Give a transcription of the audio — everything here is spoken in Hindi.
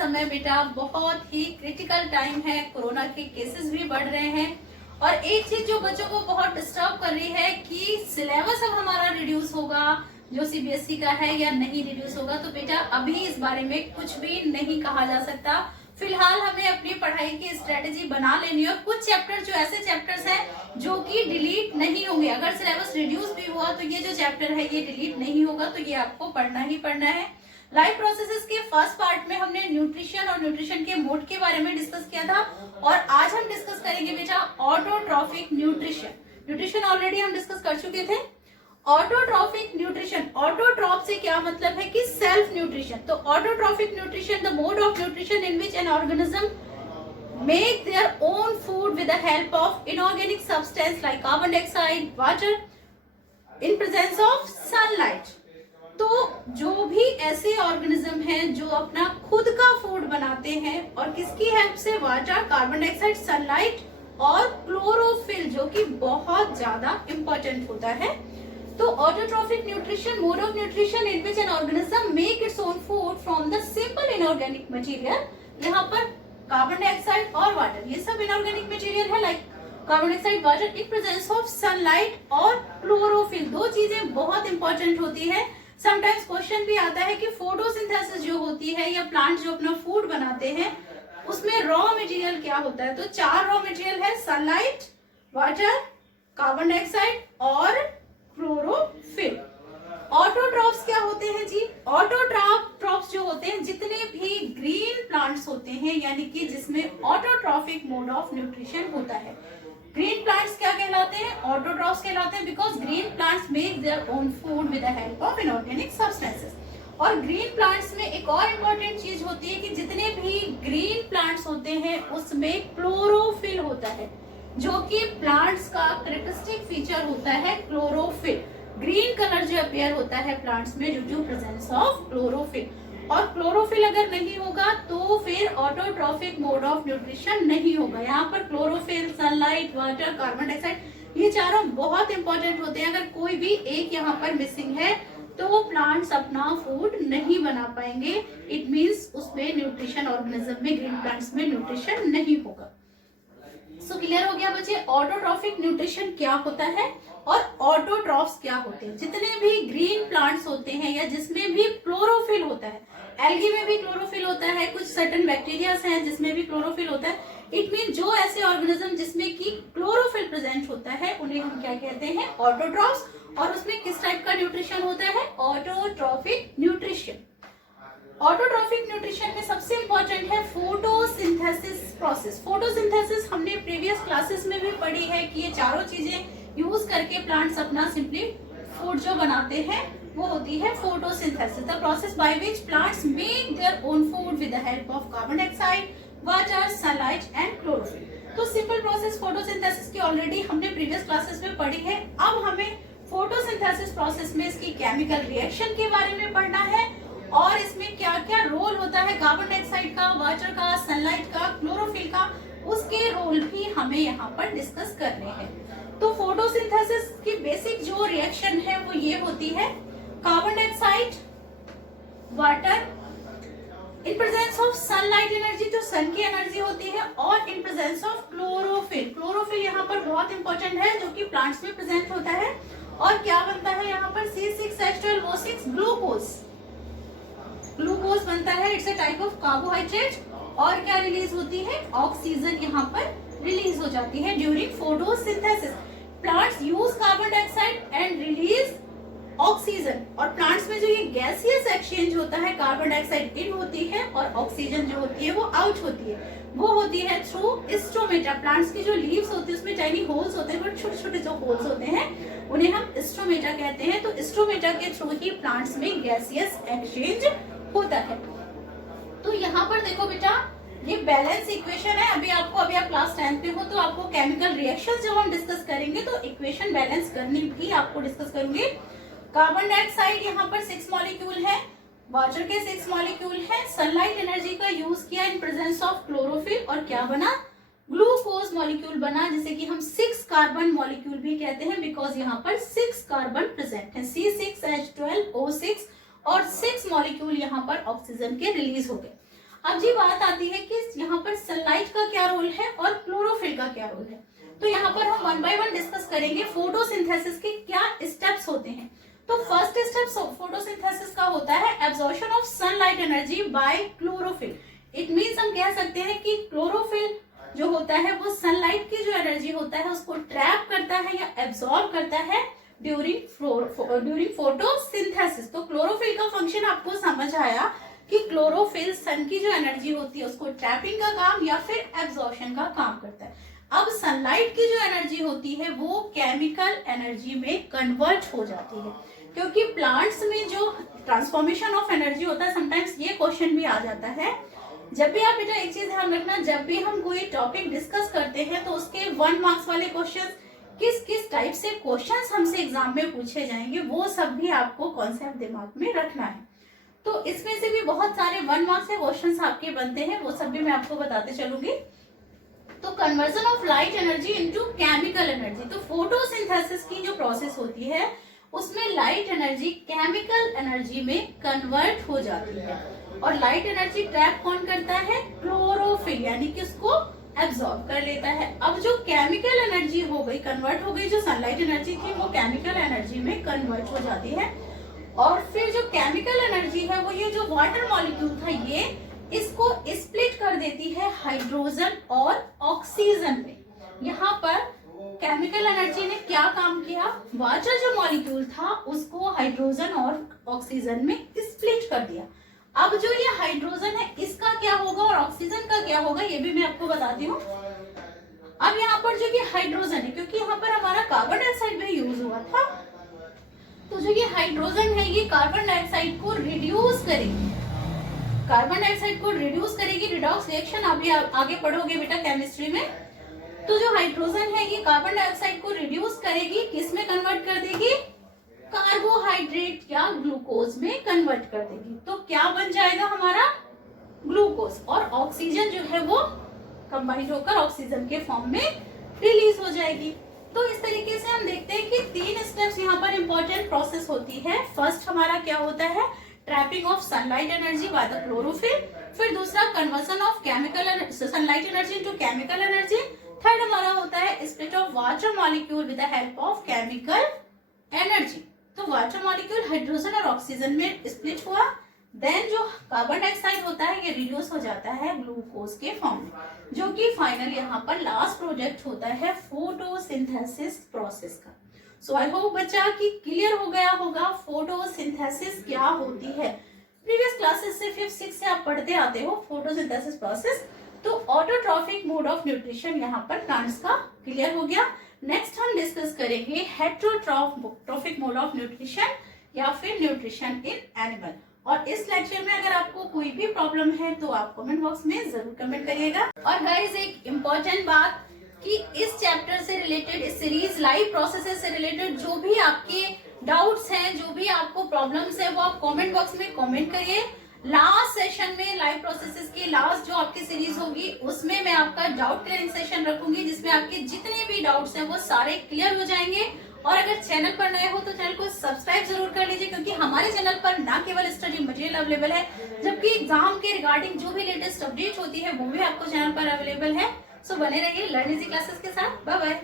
समय बेटा बहुत ही क्रिटिकल टाइम है, कोरोना के केसेस भी बढ़ रहे हैं और एक चीज जो बच्चों को बहुत डिस्टर्ब कर रही है कि सिलेबस अब हमारा रिड्यूस होगा, जो सीबीएसई का है या नहीं रिड्यूस होगा। तो बेटा अभी इस बारे में कुछ भी नहीं कहा जा सकता। फिलहाल हमें अपनी पढ़ाई की स्ट्रेटेजी बना लेनी है और कुछ चैप्टर जो ऐसे चैप्टर्स हैं जो कि डिलीट नहीं होंगे। अगर सिलेबस रिड्यूस भी हुआ तो ये जो चैप्टर है ये डिलीट नहीं होगा, तो ये आपको पढ़ना ही पढ़ना है। लाइफ प्रोसेसेस के फर्स्ट पार्ट में हमने न्यूट्रिशन और न्यूट्रिशन के मोड के बारे में डिस्कस किया था और आज हम डिस्कस करेंगे बेटा ऑटोट्रॉफिक न्यूट्रिशन। न्यूट्रिशन ऑलरेडी हम डिस्कस कर चुके थे। ऑटोट्रॉफिक न्यूट्रिशन, ऑटोट्रॉफ से क्या मतलब है कि सेल्फ न्यूट्रिशन। तो autotrophic nutrition the mode of nutrition in which an organism make their own food with the help of inorganic substance like carbon dioxide, water in presence of sunlight। तो जो भी ऐसे ऑर्गेनिज्म हैं जो अपना खुद का फूड बनाते हैं और किसकी हेल्प से, वाटर, कार्बन डाइऑक्साइड, सनलाइट और क्लोरोफिल, जो कि बहुत ज्यादा इंपॉर्टेंट होता है। तो autotrophic nutrition, mode of nutrition in which an organism make its own food from the simple inorganic material. यहाँ पर कार्बन डाइऑक्साइड और वाटर, ये सब इनऑर्गेनिक मटेरियल है, like carbon dioxide, water in presence of sunlight और क्लोरोफिल। दो चीजें बहुत इंपॉर्टेंट होती है। समटाइम्स क्वेश्चन भी आता है कि फोटोसिंथेसिस जो होती है या प्लांट जो अपना फूड बनाते हैं उसमें रॉ मटेरियल क्या होता है। तो चार रॉ मटेरियल है, सनलाइट, वाटर, कार्बन डाइऑक्साइड और क्लोरोफिल। ऑटोट्रॉफ्स क्या होते हैं जी? ऑटोट्रॉफ्स जो होते हैं जितने भी ग्रीन प्लांट्स होते हैं, यानी कि जिसमें ऑटोट्रॉफिक मोड ऑफ न्यूट्रिशन होता है। ग्रीन प्लांट्स क्या कहलाते हैं? ऑटोट्रॉफ्स कहलाते हैं because green plants make their own food with the help of inorganic substances. और ग्रीन प्लांट्स में एक और इम्पोर्टेंट चीज होती है कि जितने भी ग्रीन प्लांट्स होते हैं उसमें क्लोरोफिल होता है, जो कि प्लांट्स का कैरेक्टरिस्टिक फीचर होता है क्लोरोफिल। ग्रीन कलर जो अपीयर होता है प्लांट्स में due to presence of chlorophyll. और क्लोरोफिल अगर नहीं होगा तो फिर ऑटोट्रॉफिक मोड ऑफ न्यूट्रिशन नहीं होगा। यहाँ पर chlorophyll, sunlight, water, carbon dioxide, ये चारों बहुत इंपॉर्टेंट होते हैं। अगर कोई भी एक यहाँ पर मिसिंग है तो प्लांट्स अपना फूड नहीं बना पाएंगे। इट मीन्स उसमें न्यूट्रिशन, ऑर्गेनिज्म में, ग्रीन प्लांट्स में न्यूट्रिशन नहीं होगा। सो क्लियर हो गया बच्चे, ऑटोट्रॉफिक न्यूट्रिशन क्या होता है और ऑटोट्रॉफ्स क्या होते हैं। जितने भी ग्रीन प्लांट्स होते हैं या जिसमें भी क्लोरोफिल होता है, एल्गी में भी क्लोरोफिल होता है, कुछ सर्टेन बैक्टीरियाज हैं जिसमें भी क्लोरोफिल होता है। इट मीन जो ऐसे ऑर्गेनिज्म जिसमें की क्लोरोफिल प्रेजेंट होता है उन्हें हम क्या कहते हैं? ऑटोट्रॉफ्स। और उसमें किस टाइप का न्यूट्रिशन होता है? Autotrophic nutrition. ऑटोट्रॉफिक न्यूट्रिशन में सबसे इंपॉर्टेंट है फोटोसिंथेसिस प्रोसेस। फोटोसिंथेसिस हमने प्रीवियस क्लासेस में भी पढ़ी है कि ये चारों चीजें यूज करके प्लांट्स अपना सिंपली फूड जो बनाते हैं वो होती है photosynthesis, the process by which plants make their own food with the help of carbon dioxide, water, sunlight and chlorophyll. तो सिंपल प्रोसेस फोटोसिंथेसिस की ऑलरेडी हमने प्रीवियस क्लासेस में पढ़ी है। अब हमें फोटोसिंथेसिस प्रोसेस में इसकी केमिकल रिएक्शन के बारे में पढ़ना है और इसमें क्या क्या रोल होता है कार्बन डाइऑक्साइड का, वाटर का, सनलाइट का, क्लोरोफिल का, उसके रोल भी हमें यहाँ पर डिस्कस करने हैं। तो फोटोसिंथेसिस की बेसिक जो रिएक्शन है वो ये होती है, carbon dioxide, water in presence of sunlight energy, जो सन की एनर्जी होती है, और in presence of chlorophyll. Chlorophyll यहाँ पर बहुत इंपॉर्टेंट है जो कि प्लांट्स में प्रेजेंट होता है। और क्या बनता है यहाँ पर? C6H12O6 glucose. ग्लूकोज बनता है, it's a type of carbohydrate. और क्या रिलीज होती है? ऑक्सीजन यहाँ पर रिलीज हो जाती है during photosynthesis. Plants use carbon dioxide and release oxygen. और प्लांट्स में जो ये गैसियस एक्सचेंज होता है, कार्बन डाइऑक्साइड इन होती है और ऑक्सीजन जो होती है वो आउट होती है, वो होती है थ्रू स्ट्रोमेटा। प्लांट्स की जो लीव्स होती है उसमें टाइनी होल्स होते हैं, छोटे छोटे जो होल्स होते हैं उन्हें हम स्ट्रोमेटा कहते हैं। तो स्ट्रोमेटा के थ्रू ही प्लांट्स में गैसियस एक्सचेंज होता है। तो यहाँ पर देखो बेटा, ये बैलेंस इक्वेशन है। अभी आप क्लास 10th में हो तो आपको केमिकल रिएक्शंस जब हम डिस्कस करेंगे तो इक्वेशन बैलेंस करनी भी आपको डिस्कस करूंगी। कार्बन डाइऑक्साइड यहाँ पर 6 मॉलिक्यूल है, वाटर के 6 मॉलिक्यूल है, सनलाइट एनर्जी का यूज किया इन प्रेजेंस ऑफ क्लोरोफिल और क्या बना? ग्लूकोज मॉलिक्यूल बना, जिसे कि हम 6 कार्बन मॉलिक्यूल भी कहते हैं बिकॉज यहाँ पर 6 कार्बन प्रेजेंट है, C6H12O6 और 6 मॉलिक्यूल यहाँ पर ऑक्सीजन के रिलीज हो गए। अब जी बात आती है कि यहाँ पर सनलाइट का क्या रोल है और क्लोरोफिल का क्या रोल है। तो यहाँ पर हम वन बाय वन डिस्कस करेंगे फोटोसिंथेसिस के क्या स्टेप्स होते हैं। तो फर्स्ट स्टेप फोटोसिंथेसिस का होता है absorption of sunlight energy by chlorophyll. It means हम कह सकते हैं कि क्लोरोफिल जो होता है वो सनलाइट की जो एनर्जी होता है उसको ट्रैप करता है या एब्जॉर्ब करता है ड्यूरिंग फोटोसिंथेसिस। तो क्लोरोफिल का फंक्शन आपको समझ आया कि क्लोरोफिल सन की जो एनर्जी होती है उसको ट्रैपिंग का काम या फिर एब्जॉर्प्शन का काम करता है। अब सनलाइट की जो एनर्जी होती है वो केमिकल एनर्जी में कन्वर्ट हो जाती है, क्योंकि प्लांट्स में जो ट्रांसफॉर्मेशन ऑफ एनर्जी होता है, समटाइम्स ये क्वेश्चन भी आ जाता है। जब भी आप बेटा एक चीज ध्यान रखना, जब भी हम कोई टॉपिक डिस्कस करते हैं तो उसके 1 मार्क्स वाले क्वेश्चन किस किस टाइप से क्वेश्चंस हमसे एग्जाम में पूछे जाएंगे वो सब भी आपको कॉन्सेप्ट दिमाग में रखना है। तो इसमें से भी बहुत सारे 1 मार्क्स के क्वेश्चंस आपके बनते हैं, वो सब भी मैं आपको बताते चलूंगी। तो conversion of light energy into chemical energy. तो फोटोसिंथेसिस की जो प्रोसेस होती है उसमें लाइट एनर्जी केमिकल एनर्जी में कन्वर्ट हो जाती है, और लाइट एनर्जी ट्रैप कौन करता है? क्लोरोफिल, यानी कि उसको एब्जॉर्ब कर लेता है। अब जो केमिकल एनर्जी हो गई, कन्वर्ट हो गई, जो सनलाइट एनर्जी थी वो केमिकल एनर्जी में कन्वर्ट हो जाती है, और फिर जो केमिकल एनर्जी है वो ये जो वाटर मॉलिक्यूल था ये इसको स्प्लिट कर देती है हाइड्रोजन और ऑक्सीजन में। यहाँ पर केमिकल एनर्जी ने क्या काम किया? वाटर जो मॉलिक्यूल था उसको हाइड्रोजन और ऑक्सीजन में स्प्लिट कर दिया। अब जो ये हाइड्रोजन है इसका क्या होगा और ऑक्सीजन का क्या होगा ये भी मैं आपको बताती हूँ। अब यहाँ पर जो ये हाइड्रोजन है, क्योंकि यहाँ पर हमारा कार्बन डाइऑक्साइड भी यूज हुआ था, तो जो ये हाइड्रोजन है ये कार्बन डाइऑक्साइड को रिड्यूस करेगी, कार्बन डाइऑक्साइड को रिड्यूस करेगी। रिडॉक्स रिएक्शन अभी आगे पढ़ोगे बेटा केमिस्ट्री में। तो जो हाइड्रोजन है ये कार्बन डाइऑक्साइड को रिड्यूस करेगी, किस में कन्वर्ट कर देगी? कार्बोहाइड्रेट या ग्लूकोज में कन्वर्ट कर देगी। तो क्या बन जाएगा हमारा? ग्लूकोज, और ऑक्सीजन जो है वो कंबाइंड होकर ऑक्सीजन के फॉर्म में रिलीज हो जाएगी। तो इस तरीके से हम देखते हैं कि 3 स्टेप्स यहाँ पर इंपॉर्टेंट प्रोसेस होती है। फर्स्ट हमारा क्या होता है? Trapping of sunlight energy by the chlorophyll. फिर दूसरा conversion of chemical sunlight energy into chemical energy. Third हमारा होता है split of water molecule with the help of chemical energy. तो वाटर मॉलिक्यूल हाइड्रोजन और ऑक्सीजन में स्प्लिट हुआ, देन जो कार्बन डाइऑक्साइड होता है ये रिड्यूस हो जाता है ग्लूकोज के फॉर्म में, जो कि फाइनल यहाँ पर लास्ट प्रोडक्ट होता है फोटोसिंथेसिस प्रोसेस का। सो आई होप बच्चा कि क्लियर हो गया होगा फोटोसिंथेसिस क्या होती है। प्रीवियस क्लासेस से 5th 6th से आप पढ़ते आते हो फोटोसिंथेसिस प्रोसेस। तो ऑटोट्रॉफिक मोड ऑफ न्यूट्रिशन यहाँ पर प्लांट्स का क्लियर हो गया। नेक्स्ट हम डिस्कस करेंगे हेटेरोट्रॉफिक मोड ऑफ न्यूट्रिशन या फिर न्यूट्रिशन इन एनिमल। और इस लेक्चर में अगर आपको कोई भी प्रॉब्लम है तो आप कमेंट बॉक्स में जरूर कमेंट करिएगा। और गाइस एक इम्पोर्टेंट बात कि इस चैप्टर से रिलेटेड, इस सीरीज लाइव प्रोसेसेस से रिलेटेड जो भी आपके डाउट्स हैं, जो भी आपको प्रॉब्लम्स है वो आप कमेंट बॉक्स में कमेंट करिए। लास्ट सेशन में लाइव प्रोसेसेस की लास्ट जो आपकी सीरीज होगी उसमें मैं आपका डाउट क्लियरिंग सेशन रखूंगी, जिसमें आपके जितने भी डाउट्स हैं वो सारे क्लियर हो जाएंगे। और अगर चैनल पर नए हो तो चैनल को सब्सक्राइब जरूर कर लीजिए, क्योंकि हमारे चैनल पर ना केवल स्टडी मटेरियल अवेलेबल है, जबकि एग्जाम के रिगार्डिंग जो भी लेटेस्ट अपडेट होती है वो भी आपको चैनल पर अवेलेबल है। सो बने रहिए लर्न इजी क्लासेस के साथ। Bye bye.